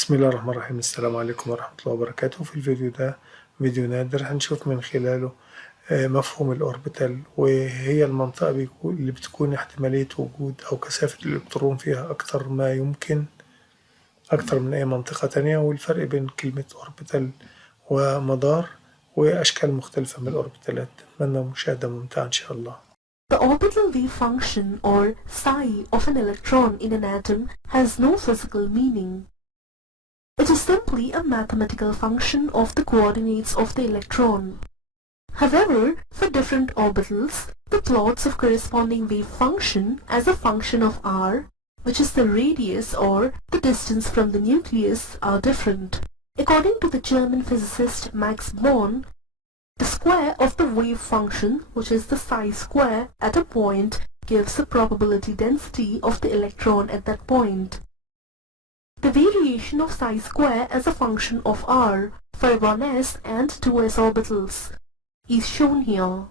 بسم الله الرحمن الرحيم. السلام عليكم ورحمة الله وبركاته. في الفيديو ده فيديو نادر هنشوف من خلاله مفهوم الأوربتال، وهي المنطقة اللي بتكون احتمالية وجود أو كثافة الإلكترون فيها أكتر ما يمكن، أكتر من أي منطقة تانية، والفرق بين كلمة أوربتال ومدار وأشكال مختلفة من الأوربتالات. أتمنى مشاهدة ممتعة إن شاء الله. The orbital wave function or psi of an electron in an atom has no physical meaning. It is simply a mathematical function of the coordinates of the electron. However, for different orbitals, the plots of corresponding wave function as a function of r, which is the radius or the distance from the nucleus, are different. According to the German physicist Max Born, the square of the wave function, which is the psi square at a point, gives the probability density of the electron at that point. The variation of psi square as a function of r for 1s and 2s orbitals is shown here.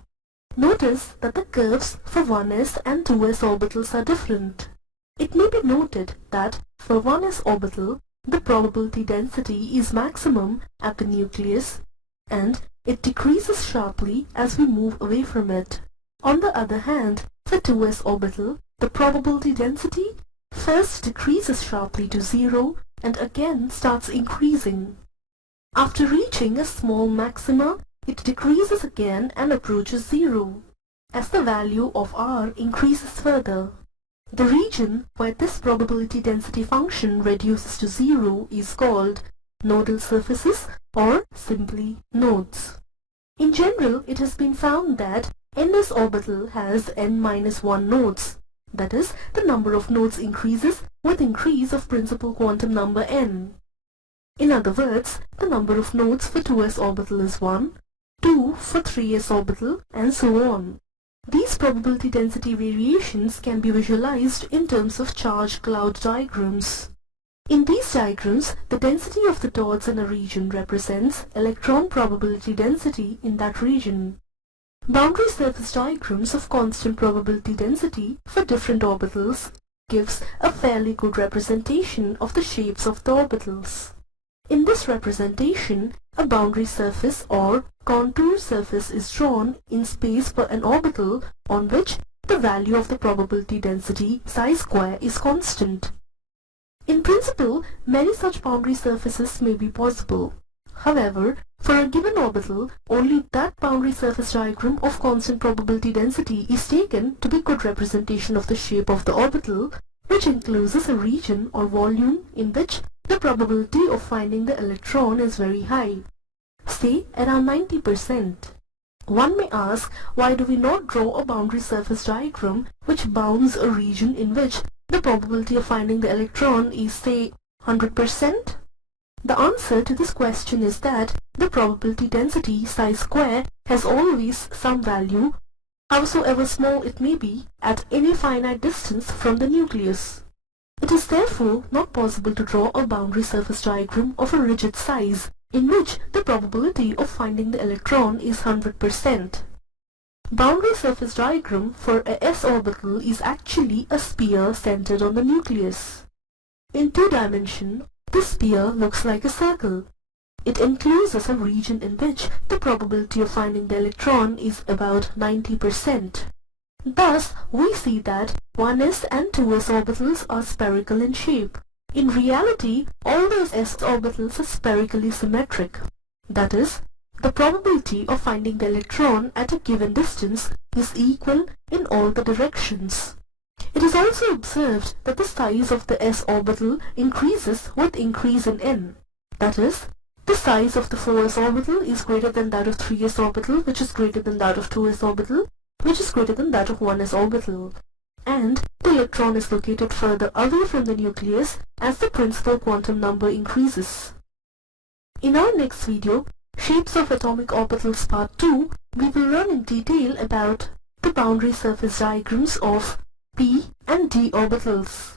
Notice that the curves for 1s and 2s orbitals are different. It may be noted that for 1s orbital, the probability density is maximum at the nucleus and it decreases sharply as we move away from it. On the other hand, for 2s orbital, the probability density first decreases sharply to 0 and again starts increasing. After reaching a small maxima, it decreases again and approaches 0 as the value of r increases further. The region where this probability density function reduces to 0 is called nodal surfaces or simply nodes. In general, it has been found that ns orbital has n-1 nodes. That is, the number of nodes increases with increase of principal quantum number n. In other words, the number of nodes for 2s orbital is 1, 2 for 3s orbital, and so on. These probability density variations can be visualized in terms of charge cloud diagrams. In these diagrams, the density of the dots in a region represents electron probability density in that region. Boundary surface diagrams of constant probability density for different orbitals gives a fairly good representation of the shapes of the orbitals. In this representation, a boundary surface or contour surface is drawn in space for an orbital on which the value of the probability density psi square is constant. In principle, many such boundary surfaces may be possible. However, for a given orbital, only that boundary surface diagram of constant probability density is taken to be good representation of the shape of the orbital, which encloses a region or volume in which the probability of finding the electron is very high, say around 90%. One may ask, why do we not draw a boundary surface diagram which bounds a region in which the probability of finding the electron is, say, 100%? The answer to this question is that the probability density psi square has always some value, howsoever small it may be, at any finite distance from the nucleus. It is therefore not possible to draw a boundary surface diagram of a rigid size in which the probability of finding the electron is 100%. Boundary surface diagram for a s orbital is actually a sphere centered on the nucleus. In 2 dimensions, this sphere looks like a circle. It encloses a region in which the probability of finding the electron is about 90%. Thus, we see that 1s and 2s orbitals are spherical in shape. In reality, all those s orbitals are spherically symmetric. That is, the probability of finding the electron at a given distance is equal in all the directions. It is also observed that the size of the s orbital increases with increase in n. That is, the size of the 4s orbital is greater than that of 3s orbital, which is greater than that of 2s orbital, which is greater than that of 1s orbital. And the electron is located further away from the nucleus as the principal quantum number increases. In our next video, Shapes of Atomic Orbitals Part 2, we will learn in detail about the boundary surface diagrams of p and d orbitals.